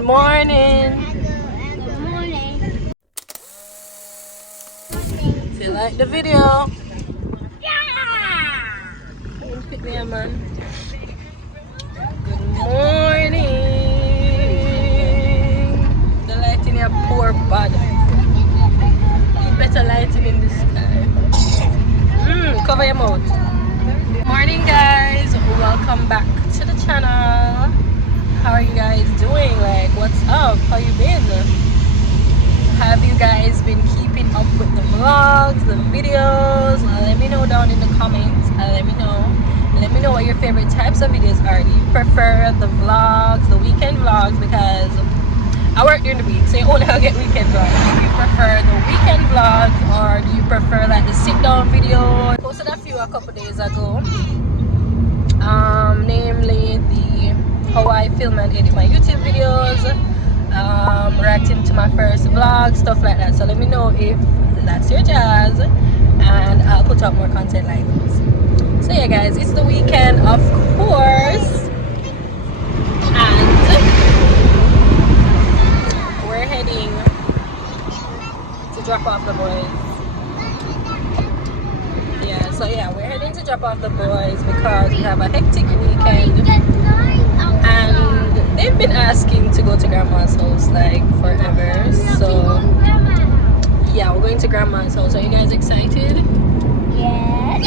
Good morning. Good morning. If you like the video, Yeah. pick me up, man. Good morning. The lighting is poor bad. Need better lighting in the sky. Cover your mouth. Morning, guys. Welcome back to the channel. How are you guys doing? Like, what's up? How you been? Have you guys been keeping up with the vlogs, the videos? Let me know down in the comments. Let me know what your favorite types of videos are. Do you prefer the vlogs, the weekend vlogs? Because I work during the week, so you only get weekend vlogs. Do you prefer the weekend vlogs, or do you prefer like the sit down video? I posted a few a couple days ago, namely the how I film and edit my YouTube videos, reacting to my first vlog, stuff like that. So let me know if that's your jazz, and I'll put up more content like this. So yeah, guys, it's the weekend, of course, and we're heading to drop off the boys. Yeah, so yeah, we're heading to drop off the boys because we have a hectic weekend, and they've been asking to go to grandma's house like forever. So yeah, we're going to grandma's house. Are you guys excited? Yes.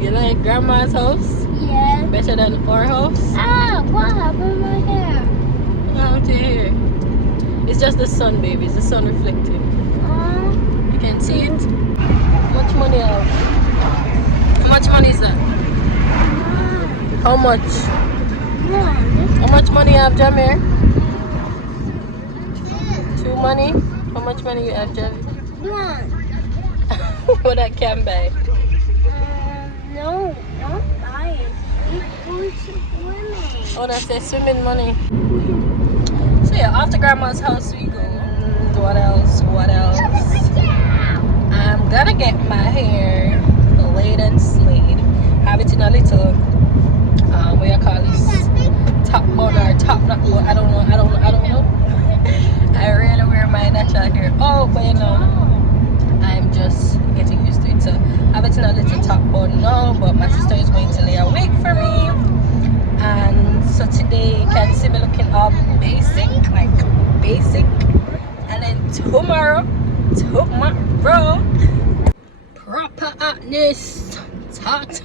You like grandma's house? Yes. Better than our house? Ah, what happened to my hair? Out here. It's just the sun, baby. It's the sun reflecting. You can see it. How much money I have? How much money is that? How much? How much money you have, Jamir? Two money? How much money you have, Jamir? What I can buy? No, don't buy it. It's going to swimming. Oh, that's the swimming money. So yeah, after grandma's house we go. What else? What else? I'm gonna get my hair laid and slayed. Have it in a little what you call this, top bun or top knot. I don't know. I really wear my natural hair. Oh, but you know, I'm just getting used to it. So have it in a little top bun now, but my sister is going to lay a wig for me. And so today you can see me looking all basic, like basic. And then tomorrow, proper hotness. It's hot.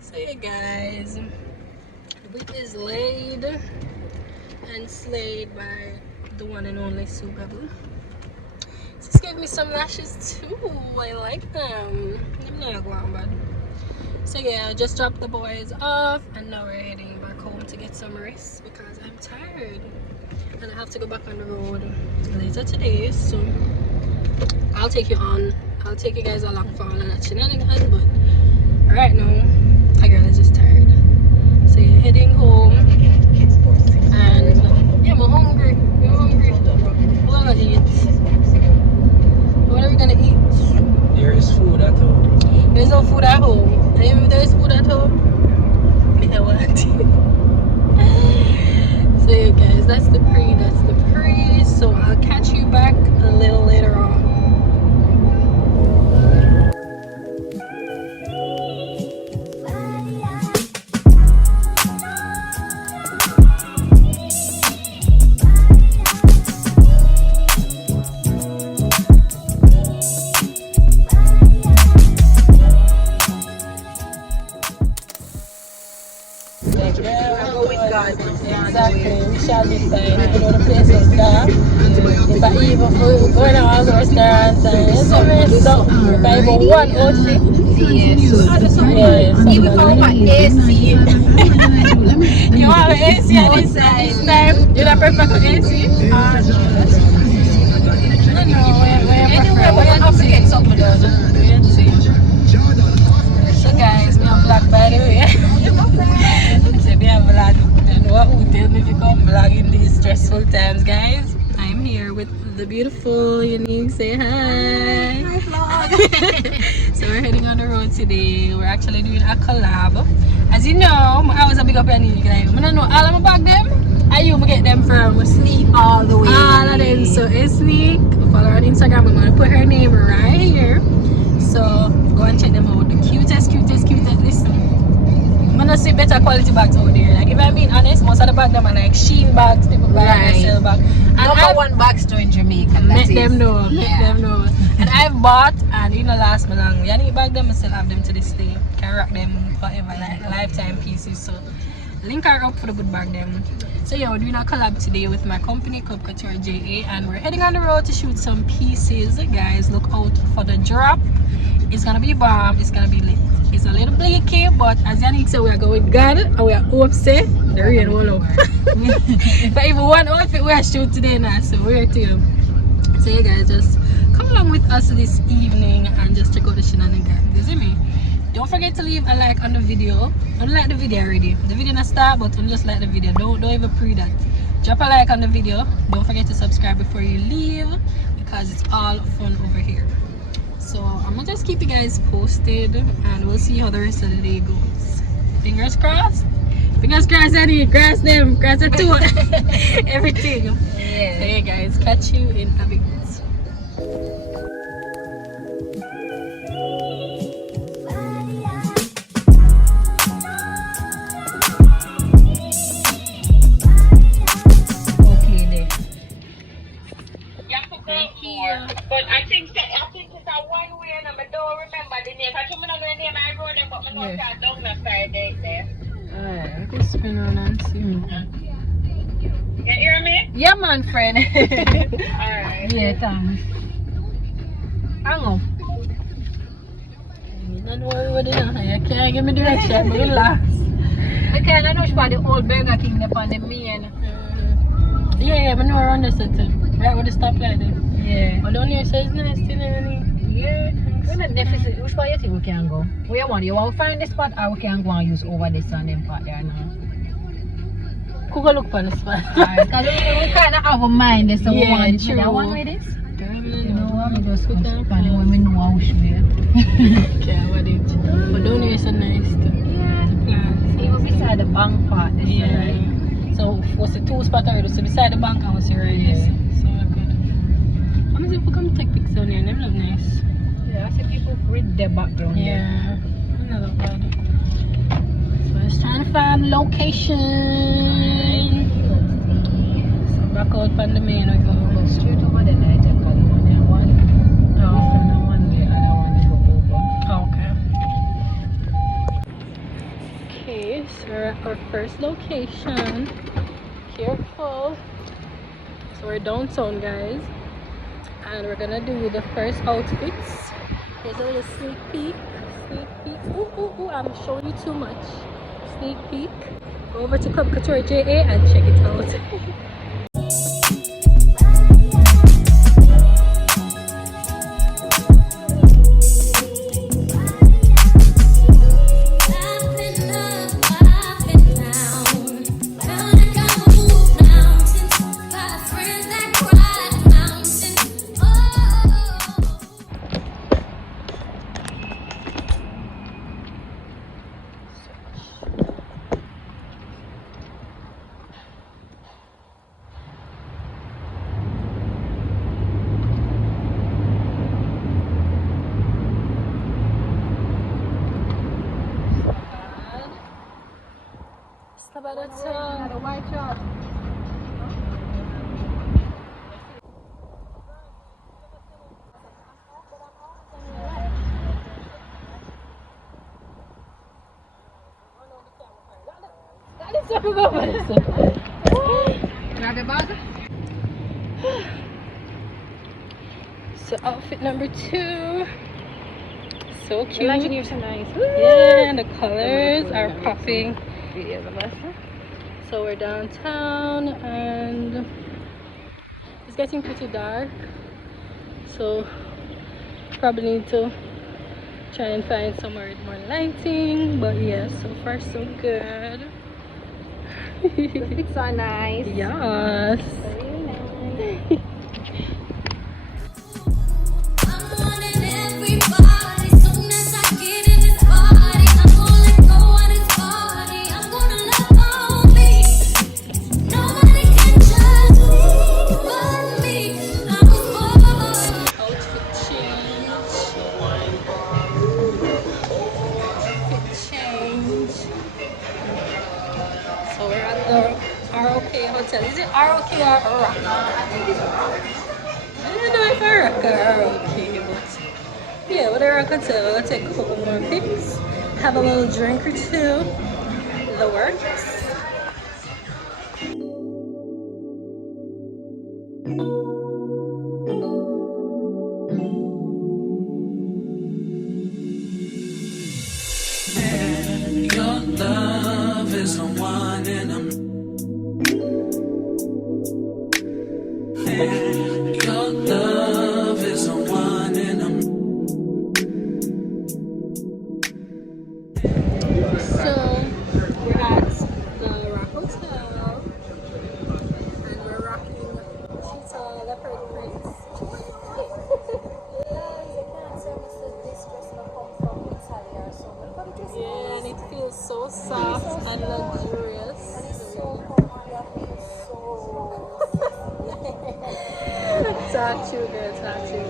So yeah, guys, the wig is laid and slayed by the one and only Sue Bubble. Just gave me some lashes too. I like them. I'm not going bad. So yeah, I just dropped the boys off, and now we're heading back home to get some rest because I'm tired, and I have to go back on the road later today. So I'll take you guys along for all of that shenanigans. But right now, my girl is just tired. So yeah, heading home, and yeah, I'm hungry. What am I gonna eat? What are we gonna eat? There is food at home. There's no food at home. And if there's food at home, I don't want it. So yeah, guys, that's the pre. So I'll catch you back a little later on. Exactly, we shall be fine. You know, the place is dark. If I even going to all the restaurants and it's a mess up. If I even one outfit. Yes. Even for my AC. You have an AC at this time? You don't prefer AC? Anyway, we have to get something done. So guys, we have vlog by the way. I said we have vlog. And what will tell me if you come vlog in these stressful times, guys? I'm here with the beautiful Unique. Say hi. Hi vlog. So we're heading on the road today. We're actually doing a collab. As you know, I was a big up Yannick. Like, I don't know all of my bag them. I you get them from Sneak all the way. all of them. So it's Sneak. Follow her on Instagram. I'm gonna put her name right here. So go and check them out. The cutest. Listen, I'm gonna see better quality bags out there. Like if I'm being honest, most of the bags them are like Shein bags, people buy and sell bags. And Number one bag store in Jamaica. Make them know. And I've bought and you know last me long. Yannick bag them, I still have them to this day. Can rock them forever, like lifetime pieces. So link her up for the good bag them. So yeah, we're doing a collab today with my company called Couture JA, and we're heading on the road to shoot some pieces. Guys, look out for the drop. It's gonna be bomb. It's gonna be lit. It's a little bleaky, but as Yannick said, we are going God and we are upset. The rain will up. But even one outfit we are shoot today now, so we're too. So yeah guys, just come along with us this evening and just check out the shenanigans. You see me? Don't forget to leave a like on the video. Don't like the video already. The video not start, but don't just like the video. Don't even pre that. Drop a like on the video. Don't forget to subscribe before you leave because it's all fun over here. So I'm gonna just keep you guys posted and we'll see how the rest of the day goes. Fingers crossed. Fingers crossed, Eddie. Cross them. Cross the two. Everything. Yeah. So hey guys, catch you in a bit. But I think it's a one way and I don't remember the name. I don't know the name, I wrote them, but I know that down the side there. Alright, let's spin around and see. You hear me? Yeah, man, friend. Alright. Yeah, thanks. Hang on. Don't worry what it is. You can't give me direction, but relax. I can't know about the old Burger King upon the main. Yeah, I know around the city. Right where the stoplight is. Yeah. But down here says nice thing really. Yeah. We're not deficit. Which part you think we can go? Where you want? You want to find this spot or we can go and use over this and them part there now? Who go look for the spot? Because we kind of have a mind there, so we want to do that one with this. You know what? We just go find when we know how we should be. Okay, what it? But down here is so nice too. Yeah. Even beside the bank part. Yeah. So what's the two spot already? So beside the bank and what's your radius? So good. How many people come take pictures on here? Them look nice. Yeah, I see people read their background. Yeah. Not that bad. So I was trying to find location. So back out on the main we go. Go straight over the night and call it one. No. One way and I want to go over. Okay. Okay, so we're at our first location. Careful. So we're downtown, guys, and we're gonna do the first outfits. Here's a little sneak peek. Ooh, I'm showing you too much. Sneak peek. Go over to Couture JA and check it out. The white shot. Grab the bag. So outfit number 2. So cute. Imagine you're so nice. Yeah, the colors are popping. So we're downtown and it's getting pretty dark, so probably need to try and find somewhere with more lighting, but yeah, so far so good. The fits are nice. Yes. Very nice. Everybody, soon as I get in this party, I'm gonna go on this party. Hotel. Is it ROK or ROK? I don't know if I ROK or ROK, but yeah, with the ROK Hotel, we're gonna take a couple more pics, have a little drink or two, the works. Your love is a one in a Your love is a one in a So we're at the ROK Hotel and we're rocking cheetah leopard prints. Yeah, and it feels so soft and luxurious. Talk true, girl, talk true.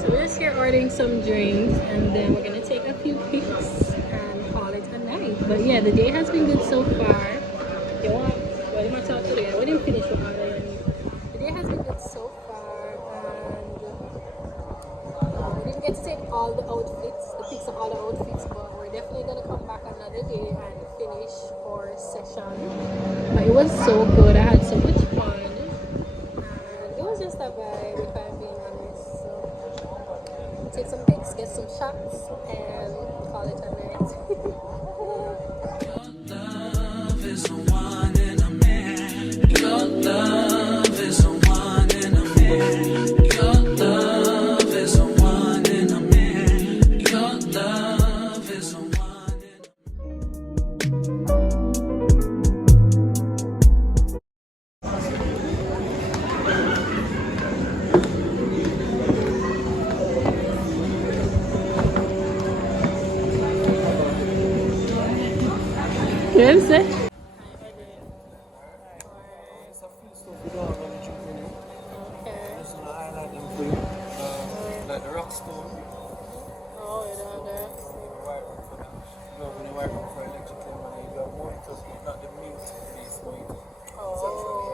So we're just here ordering some drinks and then we're gonna take a few pics and call it a night. But yeah, the day has been good so far. You want what am I talking today? We didn't finish with ordering. The day has been good so far and we didn't get to take all the outfits, the pics of all the outfits, but we're definitely gonna come back another day and finish our session. But it was so good. I had so much fun. It was just a vibe, if I'm being honest. So, take some pics, get some shots, and call it a night. Your love is a one in a man. Your love is a one in a man. Your love is a one in a man. Your love is a one in a You know what I'm saying? It's a few stuff we don't have any drink in it. Okay. Just want to highlight them for you. Like the rock stone. Oh, you don't know. Wipe up for them. You go when you wipe up for electrical money, you got mojitos, but not the mint based mojito. It's actually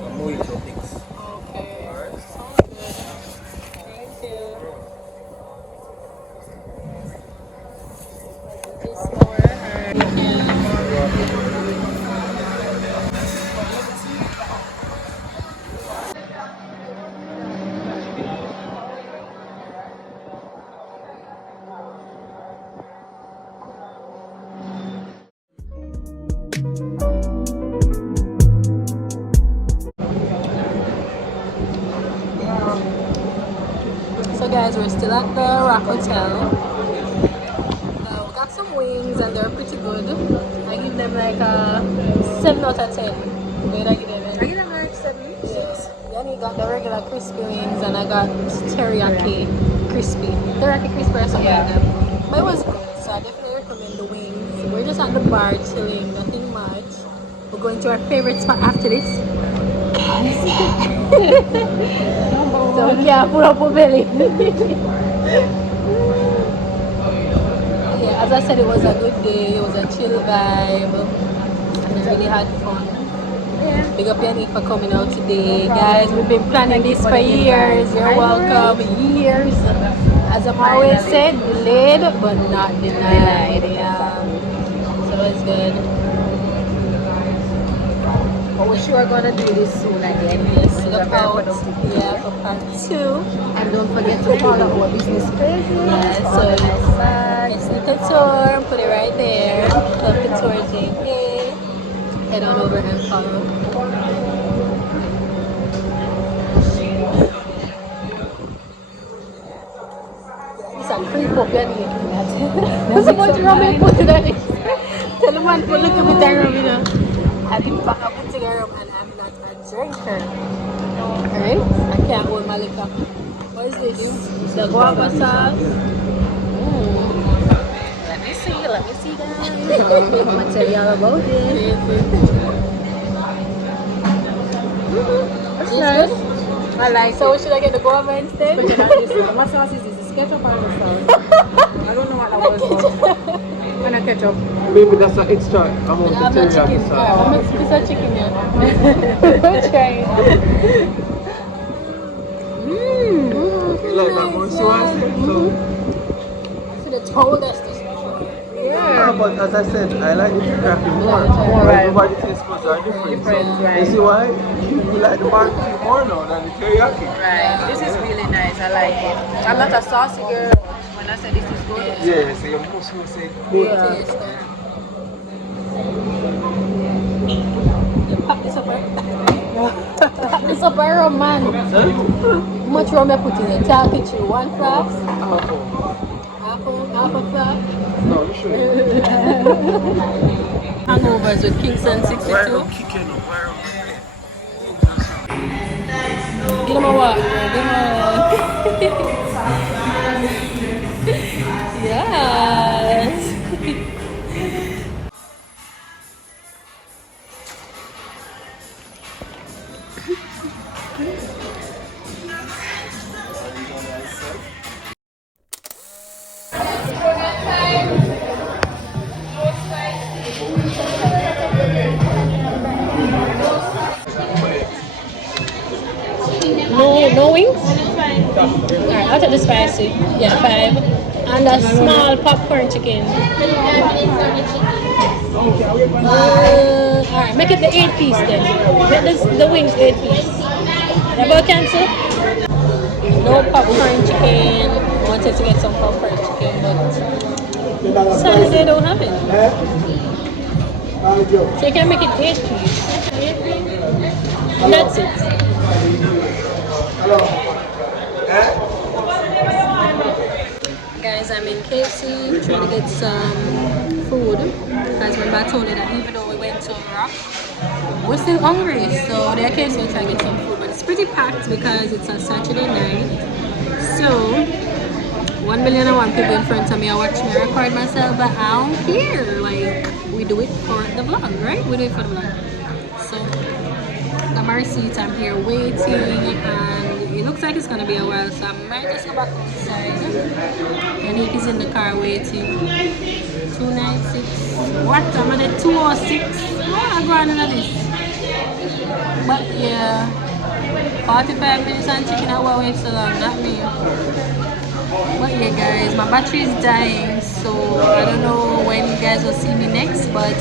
a mojito mix. Okay. Alright? Sounds good. Thank you. Just more. Thank you. So guys, we're still at the ROK Hotel. We got some wings and they're pretty good. I give them like a 7 out of 10. What did I give them? I give them like 7. Yes. Then you got the regular crispy wings and I got teriyaki crispy. Teriyaki crispy or something like that. But it was good, so I definitely recommend the wings. We're just at the bar chilling, nothing much. We're going to our favorite spot after this. So we can't pull up our belly. Yeah, as I said, it was a good day. It was a chill vibe. And we really had fun. Yeah. Big up Yannick for coming out today. Guys, we've been planning this for years. You're welcome. Years. As I've always said, delayed but not denied. Yeah. So it's good. But we're sure gonna do this soon again. Yes, look out. Yeah, for part 2. And don't forget to follow our business page. Yeah, so it's the Couture. Put it right there. Club Couture JAMAICA. Head on over and follow. It's a free pop, Yannick. There's so much rum in put it on it. Tell the man, put look at me there, you know. I didn't pack up a cigarette and I'm not a drinker. Alright? I can't hold my liquor. What is this? The guava sauce. Let me see guys. I'm gonna tell you all about it. It's nice. I like so it. Should I get the guava instead? But you know, this, what sauce is this? Is ketchup or the sauce? I don't know what that was called. And a ketchup. Maybe that's an extra amount of I'm not chicken. teriyaki sauce. I'm not piece of chicken yet. Try it. Mmm. You like that one? See what I said? So, See the told us this. yeah, but as I said, I like the teriyaki more. right. Everybody taste buds are different. Different, So, right. you see why? You like the barbecue more now than the teriyaki. Right. This is really nice. I like it. I'm not a saucy girl, but when I say this is good, it's Yeah, so you must say good. Taste that. Pack this up, right? Pack this up, right, man. How much rum I put in it? Talk it through. 1 flask? Half a flask? No, you should. Hangovers with Kingston 62. Where am I kicking up? Where am I? Give them a walk, bro. Give them a... Yes. No wings? Alright, I'll take the spicy. Yeah, 5. And a small popcorn chicken. Alright, make it the 8 piece then. Make the wings 8 piece. You about cancel? No popcorn chicken. I wanted to get some popcorn chicken, but sadly they don't have it. So you can make it 8 piece. And that's it. Guys, I'm in KFC trying to get some food because remember I told you that even though we went to ROK, we're still hungry, so they're KFC trying to get some food, but it's pretty packed because it's a Saturday night. So 1,000,001 people in front of me are watching me record myself, but I don't care. Like, we do it for the vlog, right? We do it for the vlog. So got my receipt, I'm here waiting, and it looks like it's gonna be a while, so I might just go back outside. And he's in the car waiting. 296. What? I'm at 206. I'm going into this. But yeah, 45 minutes and chicken I will wait so long, not me. But yeah guys, my battery is dying, so I don't know when you guys will see me next, but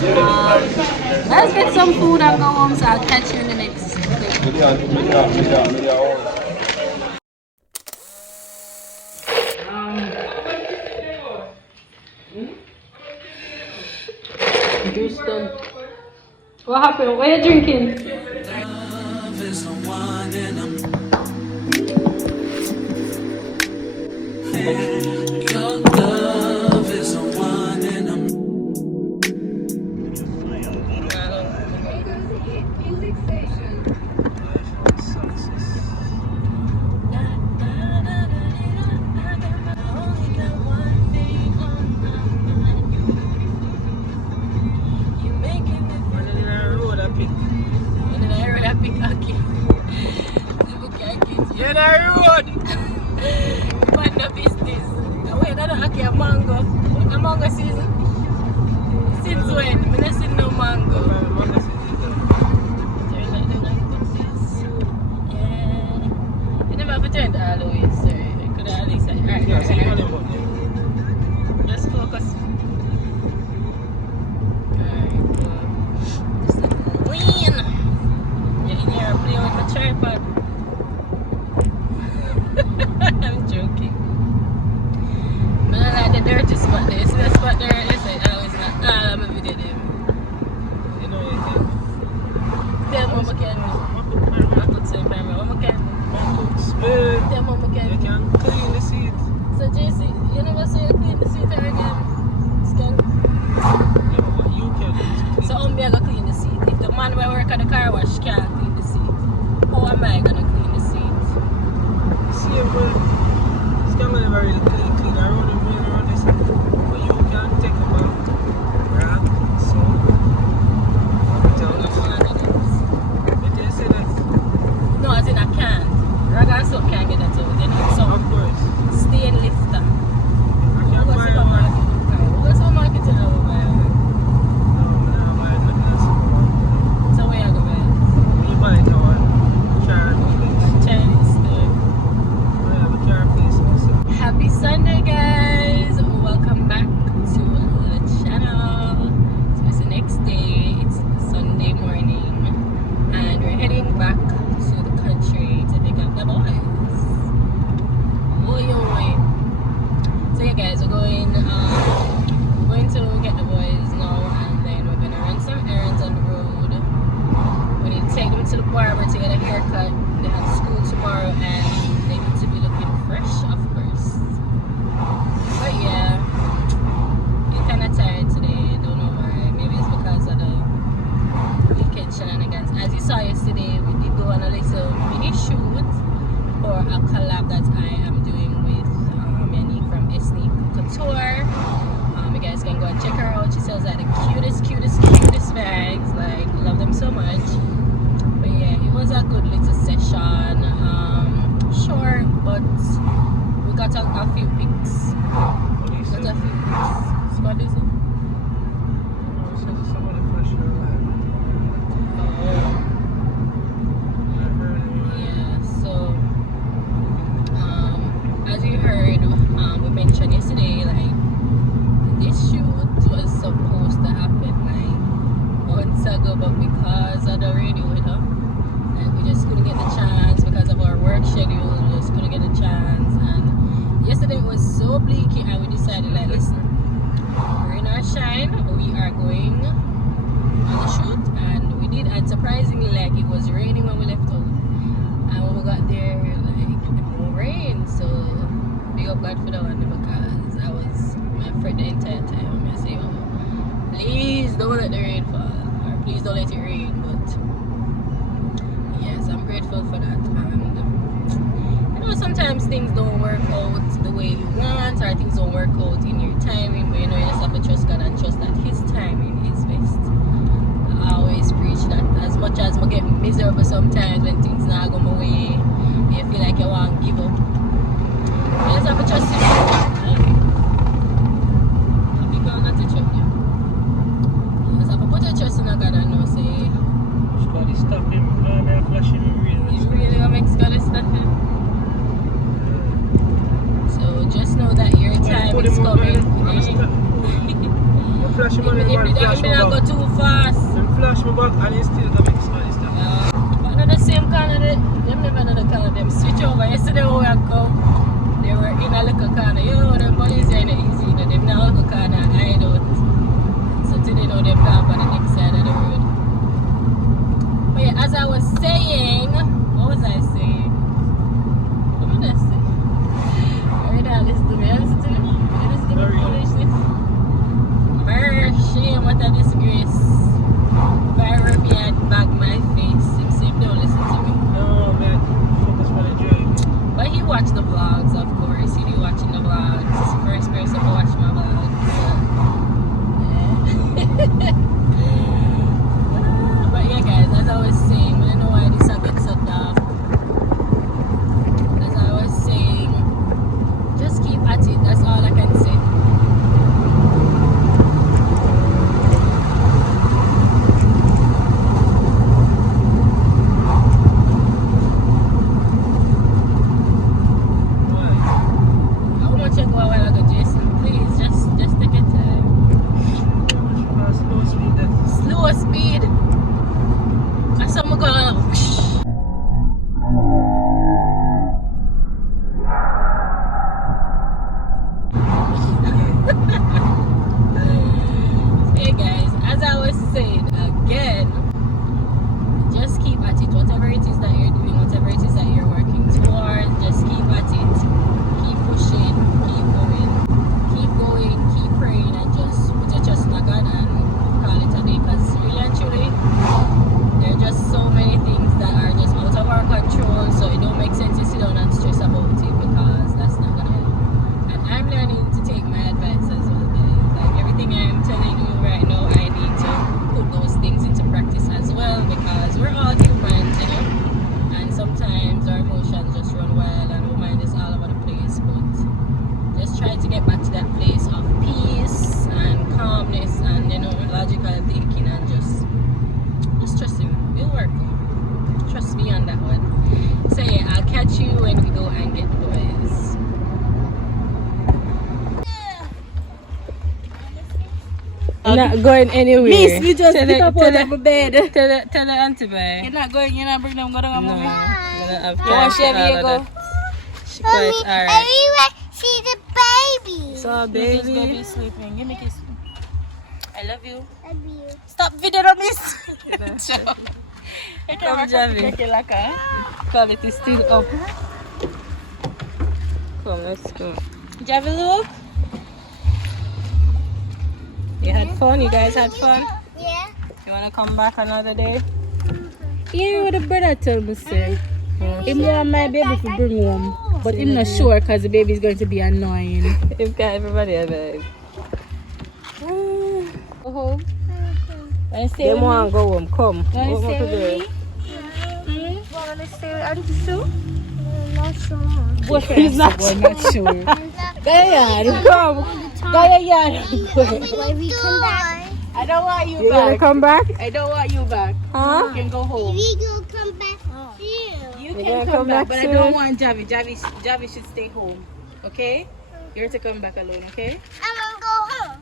let's get some food and go home, so I'll catch you in the next clip. Houston. What happened? What are you drinking? Love is the one and your love is the one and You're the road. Find the business. Wait, I don't have a mango. A mango season. Since when? I don't see no mango. Yeah. You never have to turn the all the way, sir. You could have at least. Alright, just focus. Alright, just clean. You're in here playing with my tripod. I'm joking. But I like the dirty spot there. See that spot there? It's like, oh, it's not all of my video there. She sells like the cutest bags. Like, love them so much. But yeah, it was a good little session. Short, but we got a few pics. Got a few pics. What is it? Yeah, so as you heard, we mentioned yesterday, like this shoot was supposed to happen like months ago, but because of the radio weather, like we just couldn't get the chance because of our work schedule. We just couldn't get the chance, and yesterday it was so bleaky, and we decided, like, listen, we're in our shine, we are going on the shoot, and we did, and surprisingly, like, it was raining when we left out, and when we got there, like, no rain. So big up God for that one, because I was my friend the entire time. I say, oh, please don't let the rain fall, or please don't let it rain. But yes, I'm grateful for that. And you know, sometimes things don't work out the way you want, or things don't work out in your timing, but you know, you just have to trust God and trust that His timing is best. I always preach that. As much as I get miserable sometimes when things not go my way, you feel like you want to give up, you just have to trust Him. Happy girl, not to trust you. You just have to put your trust in God and know, say, Scotty, stop him. I'm flashing him really. you really gonna make Scotty stop him. So just know that your time is coming. Flash him on If him, you flash him don't go back. too fast. Then flash me back and he still gonna make Scotty stop. But not the same kind of them never know the kind of them switch over. Yesterday when we had come, they were in a little corner. You know the police are in the easy, you know, them now little corner hide out. So today now they're back on the next side of the road. But yeah, as I was saying, what was I saying? What did I say? Alright, now listen to me. Listen to me. Listen to me foolishness. Mercy, what a disgrace. Viral me and bag my face. Him say, don't listen to me. No, man. Focus on the drive. But he watched the vlogs, of course. He be watching the vlogs. He's the first person to watch my vlogs. Yeah. But yeah, guys, as I was saying, I don't know why this gets so dark. As I was saying, just keep at it. That's all I can say. How much you go a while ago, Jason? Please, just take your time. Slow speed that. Slow speed. That's how I'm gonna. Hey guys, as I was saying again, just keep at it. Whatever it is that you're doing, whatever it is that you're working towards, just keep at it. Keep pushing, keep going, keep praying, and just put your trust in God and call it a day. Because really and truly, there are just so many things that are just out of our control. So it don't make sense to sit down and stress about it, because that's not gonna help. And I'm learning to take my advice as well, guys. Like everything I'm telling you right now, I need to put those things into practice as well, because we're all humans, you know. And sometimes our emotions just run wild and our mind is all over the place. But just try to get back to that place of peace and calmness and, you know, logical thinking, and just trust Him. It'll work. Trust me on that one. So yeah, I'll catch you when we go and get the boys. Not going anywhere. Miss, we just pick up out of my bed. Tell the auntie bye. You're not going, you're not bring them, go down, No, mommy. I'm gonna have You want time Chevy, for you all go. of that. She quite alright. Everyone see the baby. So Baby's baby, baby sleeping. Give me a kiss. I love you. Love you. Stop video on this. Come, Javi. Quality still up. Come, let's go. Javi, look. You had fun? You guys had fun? Yeah. You wanna come back another day? Yeah, what the brother tell me, say. Him want my baby to bring home. But I'm not sure because the baby is going to be annoying. You've got everybody a bag. Go home. Wanna stay They with want me? to go home. Come. Wanna What stay to with do? me? Wanna stay with Auntie Sue? Not sure. Boyfriend He's not not sure. Gaya, Come. Gaya, Why we come back? I don't want you You gonna back. come back? I don't want you back. Huh? You can go home. We go come back soon. You You can gonna come come back, back but soon? I don't want Javi. Javi should stay home. Okay? You're to come back alone, okay? I'm gonna go home.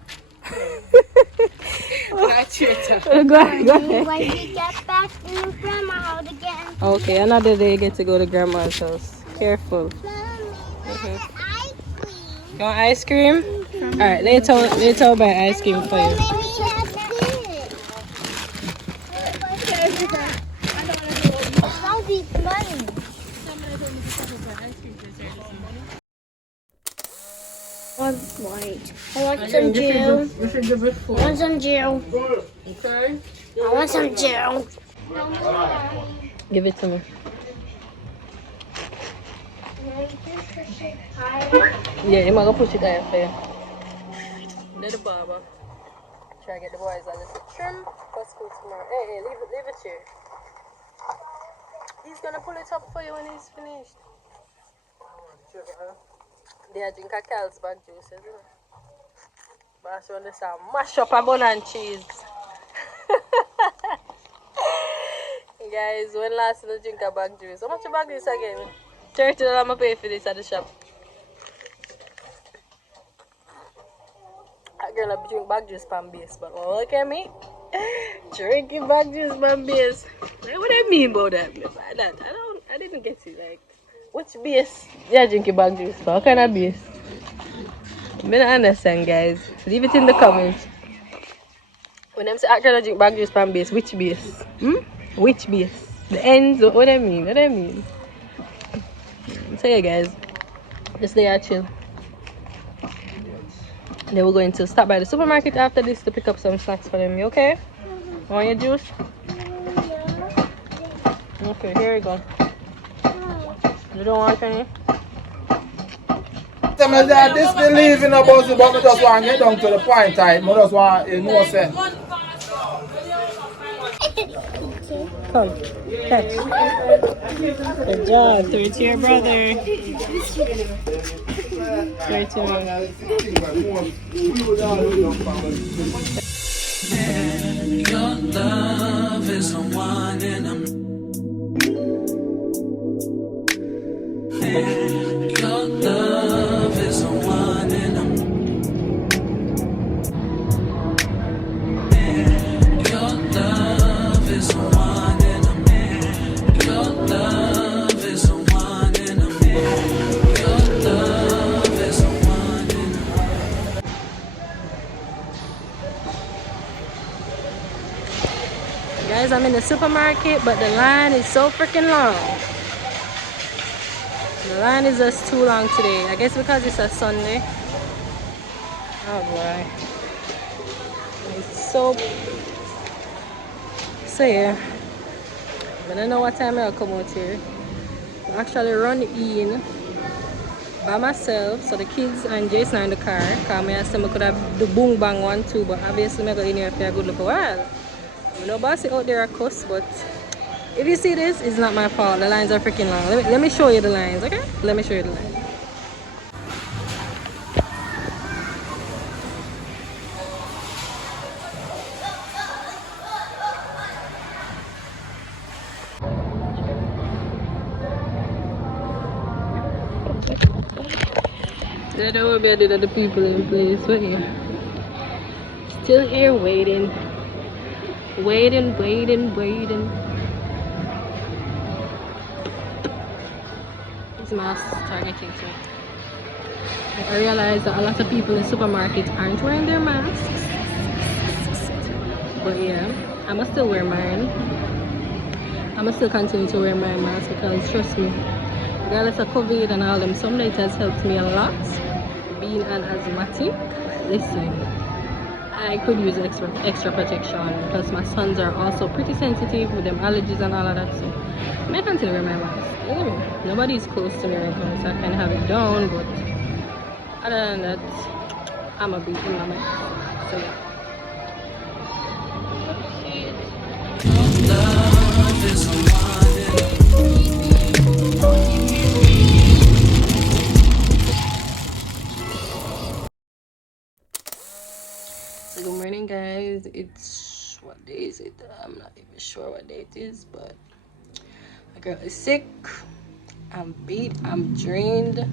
Not your turn. Go ahead. When we get back to your grandma's house again. Okay, another day you get to go to grandma's house. Careful. Mommy, where's the ice cream? You want ice cream? Alright, later I'll buy ice cream for you. One's white. I want some gel. I want some gel. Okay. I want some gel. Give it to me. Yeah, I'm gonna push it there for you. Little barber. Try to get the boys a little trim for school tomorrow. Hey, leave it here. He's gonna pull it up for you when he's finished. They are drink a Carlsberg juice, isn't it? But I want this mash up a bun and cheese. Guys, when last did I drink a bag juice? How much a bag juice again? $30 I'm gonna pay for this at the shop. That girl I drink bag juice pan base, but look at me. Drinking bag juice pan base. Like, what I mean about that? I didn't get it. Like, which base? Yeah, drinking bag juice. But what kind of base? I don't understand, guys. Leave it in the comments. When I'm saying I can drink bag juice pan base, which base? Which base? The ends? What I mean? What I mean? So yeah, guys, just there chill. Then we're going to stop by the supermarket after this to pick up some snacks for them. You okay? Want your juice? Okay, here you go. You don't want any? This believe in about you, but I just want to get down to the point type. I just want you know say. Come, catch. Good job. Throw it to your brother. Throw it to me. Your love is a one in a million. Your love is a one in a million. Your love is a one in a million. Your love is a one in a million. Your love is a one in a million. Guys, I'm in the supermarket, but the line is so freaking long. The line is just too long today. I guess because it's a Sunday. Oh boy. It's so yeah. I don't know what time I'll come out here. I actually run in by myself. So the kids and Jason are in the car. Because I said I could have the boom bang one too, but obviously I go in here for a good look a while. I know bossy out there a cuss, but if you see this, it's not my fault. The lines are freaking long. Let me show you the lines, okay? Let me show you the lines. I don't know what I did at the people in place, but yeah. Still here waiting. Waiting. This mask targeting me. I realize that a lot of people in supermarkets aren't wearing their masks. But yeah, I must still wear mine. I must still continue to wear my mask because trust me, regardless of COVID and all them, some it has helped me a lot. Being an asthmatic, listen, I could use extra protection because my sons are also pretty sensitive with them allergies and all of that. So I may continue to wear my mask. Anyway, nobody is close to me right now, so I can have it down. But other than that, I'm a bit in my mask. So yeah. guys. It's, what day is it? I'm not even sure what day it is, but my girl is sick. I'm beat, I'm drained.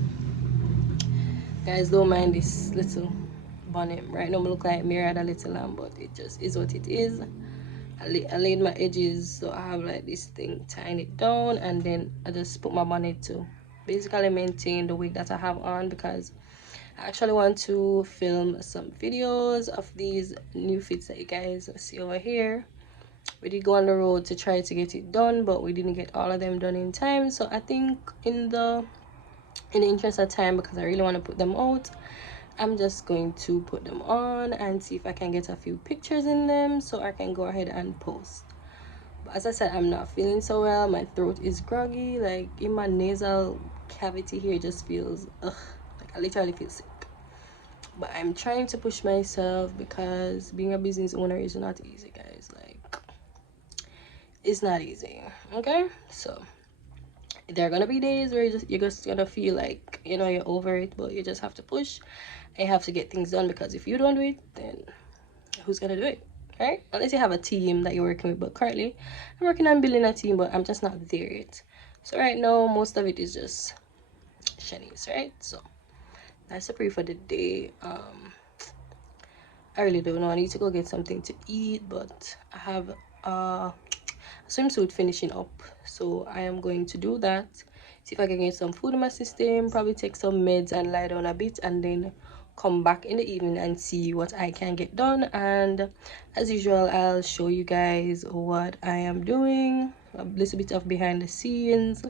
Guys, don't mind this little bonnet. Right now I look like Mary had a little lamb, but it just is what it is. I laid my edges, so I have like this thing, tying it down, and then I just put my bonnet to basically maintain the wig that I have on, because I actually want to film some videos of these new fits that you guys see over here. We did go on the road to try to get it done, but we didn't get all of them done in time. So I think in the interest of time, because I really want to put them out, I'm just going to put them on and see if I can get a few pictures in them so I can go ahead and post. But as I said, I'm not feeling so well. My throat is groggy, like in my nasal cavity here, it just feels ugh, like I literally feel sick. But I'm trying to push myself, because being a business owner is not easy, guys. Like, it's not easy. Okay, so there are gonna be days where you're just gonna feel like, you know, you're over it, but you just have to push and you have to get things done, because if you don't do it, then who's gonna do it, right? Unless you have a team that you're working with. But currently I'm working on building a team, but I'm just not there yet. So right now most of it is just Shanice, right? So that's the pre for the day. I really don't know, I need to go get something to eat, but I have swimsuit finishing up, so I am going to do that, see if I can get some food in my system, probably take some meds and lie down a bit, and then come back in the evening and see what I can get done. And as usual, I'll show you guys what I am doing, a little bit of behind the scenes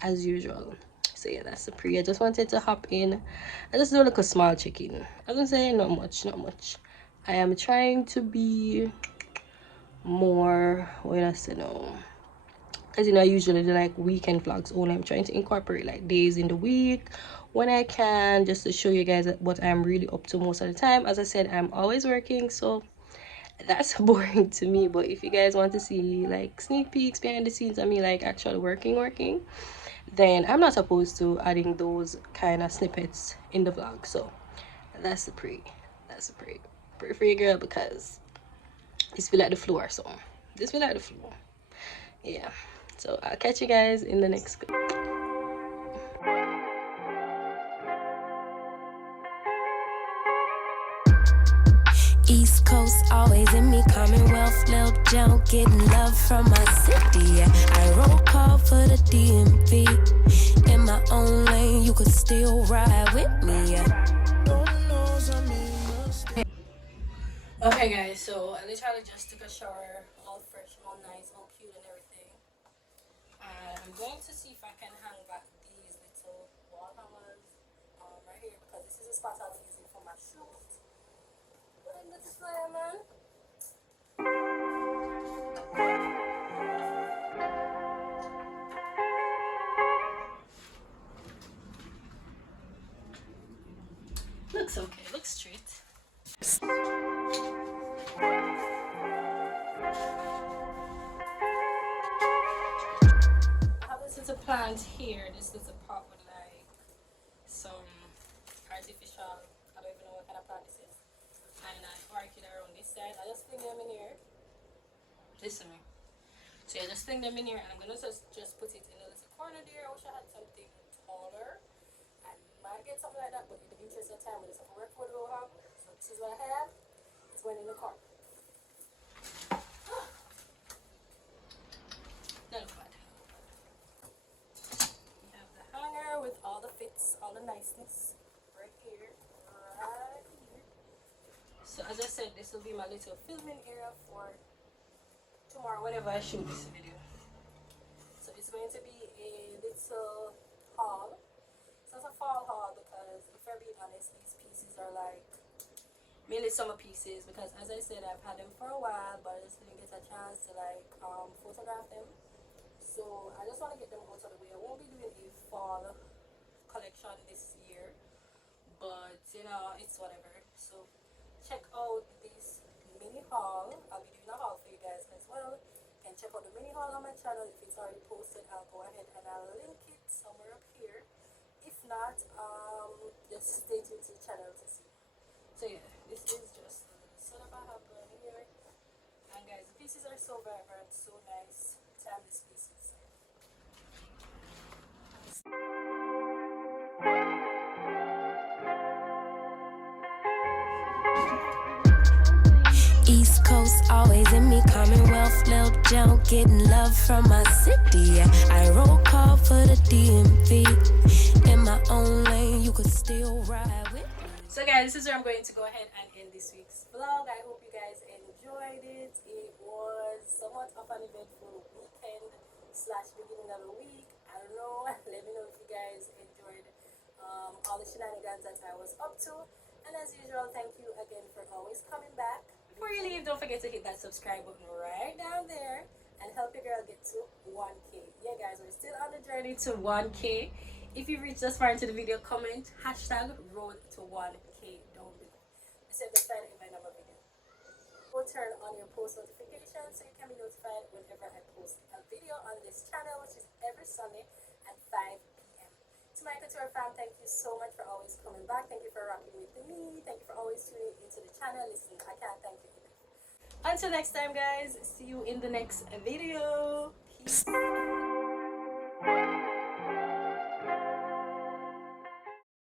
as usual. So yeah, that's the pre. I just wanted to hop in and just do like a small check-in. As I say, not much. I am trying to be more, what I say, no, as you know, I usually do like weekend vlogs only. I'm trying to incorporate like days in the week when I can, just to show you guys what I'm really up to most of the time. As I said, I'm always working, so that's boring to me. But if you guys want to see like sneak peeks behind the scenes of me like actually working, then I'm not opposed to adding those kind of snippets in the vlog. So that's the pre for your girl, because this feel like the floor. So this feel like the floor, yeah. So I'll catch you guys in the next clip. East Coast always in me, Commonwealth, Lil Joe, getting love from my city. Yeah. I roll call for the DMV. In my own lane, you could still ride with me. Yeah. Okay guys, so I literally just took a shower, all fresh, all nice, all cute and everything. And I'm going to see if I can hang back these little wall hangers right here, because this is a spot I'll be using for my shoot. Look at this fire, man. Looks okay, looks straight. I have this little plant here, this little pot with like some artificial, I don't even know what kind of plant this is, and an orchid around this side. I just fling them in here. Listen to me. So yeah, just fling them in here, and I'm gonna just put it in a little corner there. I wish I had something taller. I might get something like that, but in the interest of time, it's a work for the have. So this is what I have. It's going in the corner. Not bad. We have the hanger with all the fits, all the niceness right here, right here. So as I said, this will be my little filming area for tomorrow whenever I shoot this video. So it's going to be a little haul. So it's a fall haul, because if I'm being honest, these pieces are like mainly summer pieces, because as I said, I've had them for a while, but I just didn't get a chance to like photograph them. So I just want to get them out of the way. I won't be doing a fall collection this year, but you know, it's whatever. So check out this mini haul. I'll be doing a haul for you guys as well. And check out the mini haul on my channel. If it's already posted, I'll go ahead and I'll link it somewhere up here. If not, just stay tuned to the channel to see. So yeah, this is just the setup I have going pieces are so vibrant, so nice, timeless pieces. East Coast always in me, Commonwealth, Lil Joe, getting love from my city. Yeah, I roll call for the DMV. In my own lane, you could still ride with me. So guys, this is where I'm going to go ahead and end this week's vlog. I hope you guys enjoyed it. It was somewhat of an eventful weekend slash beginning of the week. I don't know. Let me know if you guys enjoyed all the shenanigans that I was up to. And as usual, thank you again for always coming back. Before you leave, don't forget to hit that subscribe button right down there and help your girl get to 1K. Yeah guys, we're still on the journey to 1K. If you've reached this far into the video, comment hashtag road to 1K down below. Let's say the sign if I have a video. Go turn on your post notifications so you can be notified whenever I post a video on this channel, which is every Sunday at 5 p.m. To my Couture fam, thank you so much for always coming back. Thank you for rocking with me. Thank you for always tuning into the channel. Listen, I can't thank you enough. Until next time guys, see you in the next video. Peace.